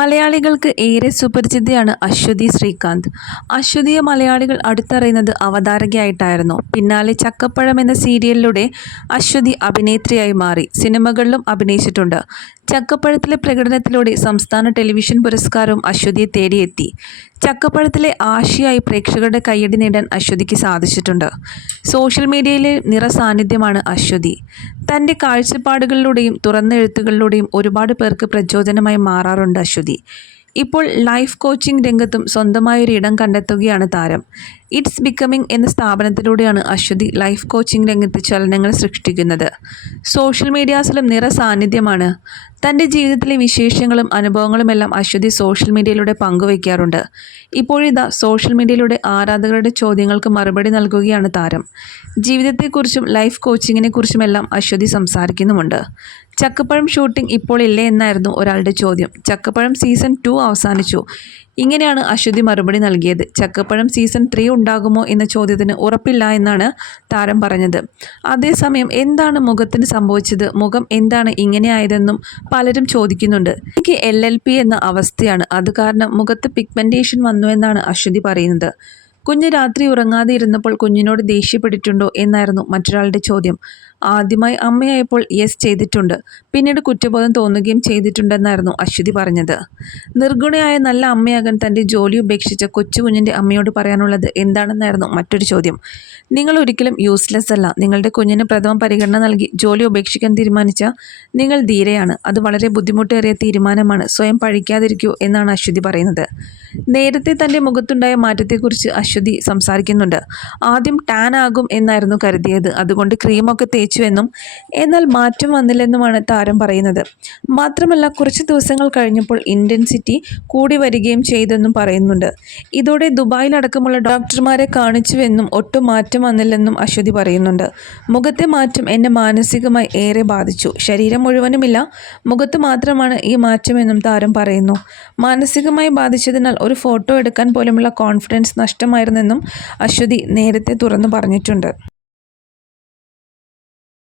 മലയാളികൾക്ക് ഏറെ സുപരിചിതയാണ് അശ്വതി ശ്രീകാന്ത്. അശ്വതിയെ മലയാളികൾ അടുത്തറിയുന്നത് അവതാരകയായിട്ടായിരുന്നു. പിന്നാലെ ചക്കപ്പഴം എന്ന സീരിയലിലൂടെ അശ്വതി അഭിനേത്രിയായി മാറി. സിനിമകളിലും അഭിനയിച്ചിട്ടുണ്ട്. ചക്കപ്പഴത്തിലെ പ്രകടനത്തിലൂടെ സംസ്ഥാന ടെലിവിഷൻ പുരസ്കാരവും അശ്വതിയെ തേടിയെത്തി. ചക്കപ്പഴത്തിലെ ആശയായി പ്രേക്ഷകരുടെ കയ്യടി നേടാൻ അശ്വതിക്ക് സാധിച്ചിട്ടുണ്ട്. സോഷ്യൽ മീഡിയയിലെ നിറസാന്നിധ്യമാണ് അശ്വതി. തന്റെ കാഴ്ചപ്പാടുകളിലൂടെയും തുറന്ന എഴുത്തുകളിലൂടെയും ഒരുപാട് പേർക്ക് പ്രചോദനമായി മാറാറുണ്ട് അശ്വതി. ഇപ്പോൾ ലൈഫ് കോച്ചിംഗ് രംഗത്തും സ്വന്തമായൊരു ഇടം കണ്ടെത്തുകയാണ് താരം. ഇറ്റ്സ് ബിക്കമിംഗ് എന്ന സ്ഥാപനത്തിലൂടെയാണ് അശ്വതി ലൈഫ് കോച്ചിംഗ് രംഗത്ത് ചലനങ്ങൾ സൃഷ്ടിക്കുന്നത്. സോഷ്യൽ മീഡിയാസിലും നിറ സാന്നിധ്യമാണ്. തന്റെ ജീവിതത്തിലെ വിശേഷങ്ങളും അനുഭവങ്ങളുമെല്ലാം അശ്വതി സോഷ്യൽ മീഡിയയിലൂടെ പങ്കുവയ്ക്കാറുണ്ട്. ഇപ്പോഴിതാ സോഷ്യൽ മീഡിയയിലൂടെ ആരാധകരുടെ ചോദ്യങ്ങൾക്ക് മറുപടി നൽകുകയാണ് താരം. ജീവിതത്തെക്കുറിച്ചും ലൈഫ് കോച്ചിങ്ങിനെക്കുറിച്ചുമെല്ലാം അശ്വതി സംസാരിക്കുന്നുമുണ്ട്. ചക്കപ്പഴം ഷൂട്ടിംഗ് ഇപ്പോൾ ഇല്ലേ എന്നായിരുന്നു ഒരാളുടെ ചോദ്യം. ചക്കപ്പഴം സീസൺ ടു അവസാനിച്ചു. ഇങ്ങനെയാണ് അശ്വതി മറുപടി നൽകിയത്. ചക്കപ്പഴം സീസൺ ത്രീ ഉണ്ടാകുമോ എന്ന ചോദ്യത്തിന് ഉറപ്പില്ല എന്നാണ് താരം പറഞ്ഞത്. അതേസമയം എന്താണ് മുഖത്തിന് സംഭവിച്ചത്? മുഖം എന്താണ് ഇങ്ങനെയായതെന്നും പലരും ചോദിക്കുന്നുണ്ട്. എനിക്ക് എൽ എൽ പി എന്ന അവസ്ഥയാണ്. അത് കാരണം മുഖത്ത് പിഗ്മെന്റേഷൻ വന്നു എന്നാണ് അശ്വതി പറയുന്നത്. കുഞ്ഞ് രാത്രി ഉറങ്ങാതെ ഇരുന്നപ്പോൾ കുഞ്ഞിനോട് ദേഷ്യപ്പെട്ടിട്ടുണ്ടോ എന്നായിരുന്നു മറ്റൊരാളുടെ ചോദ്യം. ആദ്യമായി അമ്മയായപ്പോൾ യെസ് ചെയ്തിട്ടുണ്ട്. പിന്നീട് കുറ്റബോധം തോന്നുകയും ചെയ്തിട്ടുണ്ടെന്നായിരുന്നു അശ്വതി പറഞ്ഞത്. നിർഗുണയായ നല്ല അമ്മയാകാൻ തന്റെ ജോലി ഉപേക്ഷിച്ച കൊച്ചു കുഞ്ഞിന്റെ അമ്മയോട് പറയാനുള്ളത് എന്താണെന്നായിരുന്നു മറ്റൊരു ചോദ്യം. നിങ്ങൾ ഒരിക്കലും യൂസ്ലെസ് അല്ല. നിങ്ങളുടെ കുഞ്ഞിന് പ്രഥമ പരിഗണന നൽകി ജോലി ഉപേക്ഷിക്കാൻ തീരുമാനിച്ച നിങ്ങൾ ധീരയാണ്. അത് വളരെ ബുദ്ധിമുട്ടേറിയ തീരുമാനമാണ്. സ്വയം പഴിക്കാതിരിക്കൂ എന്നാണ് അശ്വതി പറയുന്നത്. നേരത്തെ തന്റെ മുഖത്തുണ്ടായ മാറ്റത്തെക്കുറിച്ച് അശ്വതി സംസാരിക്കുന്നുണ്ട്. ആദ്യം ടാൻ ആകും എന്നായിരുന്നു കരുതിയത്. അതുകൊണ്ട് ക്രീമൊക്കെ തേച്ചു എന്നും എന്നാൽ മാറ്റം വന്നില്ലെന്നുമാണ് താരം പറയുന്നത്. മാത്രമല്ല കുറച്ച് ദിവസങ്ങൾ കഴിഞ്ഞപ്പോൾ ഇന്റൻസിറ്റി കൂടി വരികയും ചെയ്തെന്നും പറയുന്നുണ്ട്. ഇതോടെ ദുബായിലടക്കമുള്ള ഡോക്ടർമാരെ കാണിച്ചുവെന്നും ഒട്ടും മാറ്റം വന്നില്ലെന്നും അശ്വതി പറയുന്നുണ്ട്. മുഖത്തെ മാറ്റം എന്നെ മാനസികമായി ഏറെ ബാധിച്ചു. ശരീരം മുഴുവനുമില്ല. മുഖത്ത് മാത്രമാണ് ഈ മാറ്റമെന്നും താരം പറയുന്നു. മാനസികമായി ബാധിച്ചതിനാൽ ഒരു ഫോട്ടോ എടുക്കാൻ പോലുമുള്ള കോൺഫിഡൻസ് നഷ്ടമായിരുന്നെന്നും അശ്വതി നേരത്തെ തുറന്നു പറഞ്ഞിട്ടുണ്ട്.